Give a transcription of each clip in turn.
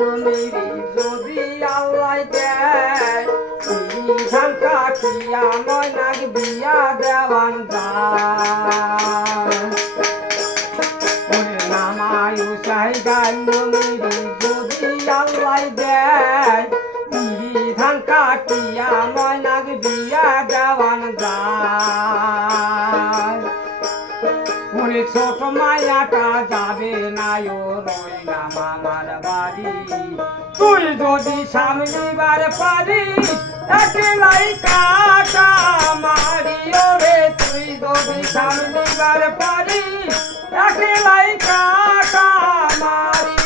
Mary যদি আল্লাহ দেয় ধান কাটিয়া ময়নাক বিয়া দেওয়ান যায় নামায় চাই গান্য মেরি যদি আল্লাহ দেয় ধান কাটিয়া ময়নাক বিয়া দেওয়ান যায় ওরে ছোট মায়াটা যাবে না ও রইনা মামার বাড়ি তুই যদি সামলিবার পারিস একলাই কাটা মারি ওরে তুই যদি সামলিবার পারিস একলাই কাটা মারি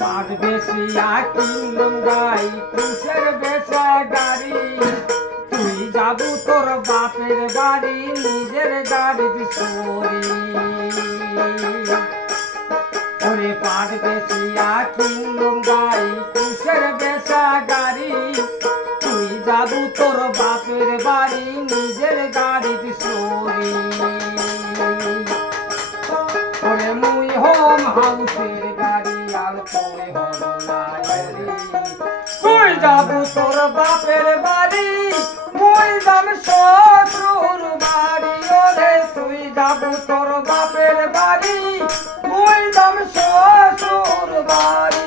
পাট বেশিয়া কিনলাম গাই কুশের বেচা গাড়ি তুই যাবু তোর বাপের বাড়ি নিজের গাড়ি চোরি ওরে পাট বেশিয়া কিনলাম গাই কুশের বেচা গাড়ি তুই যাবু তোর বাপের বাড়ি নিজের গাড়ি চোরি ওরে মুই হোম হাউসের গাড়ি আর তুই হব না তুই যাবু তোর বাপের বাড়ি মুই যাম শ্বশুর বাড়ি ওরে তুই যাবু তোর বাপের বাড়ি মুই যাম শ্বশুর বাড়ি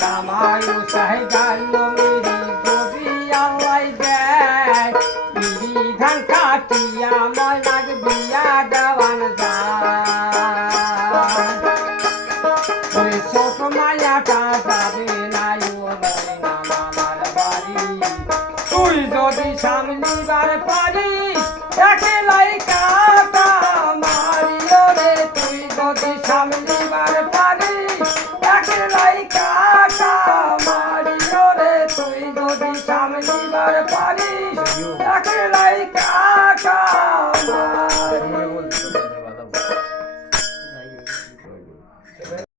নামায়ু চাই গান্য মেরি যদি আল্লাহ দেয় ধান কাটিয়া ময়নাক বিয়া দেওয়ান যায় ছোট মায়াটা যাবে না ও রইনা মামার বাড়ি তুই যদি সামলিবার পারিস একলাই কাটা মারি ওরে তুই যদি সামলিবার পারিস একলাই কাটা মারি ওরে তুই যদি সামলিবার পারিস একলাই কাটা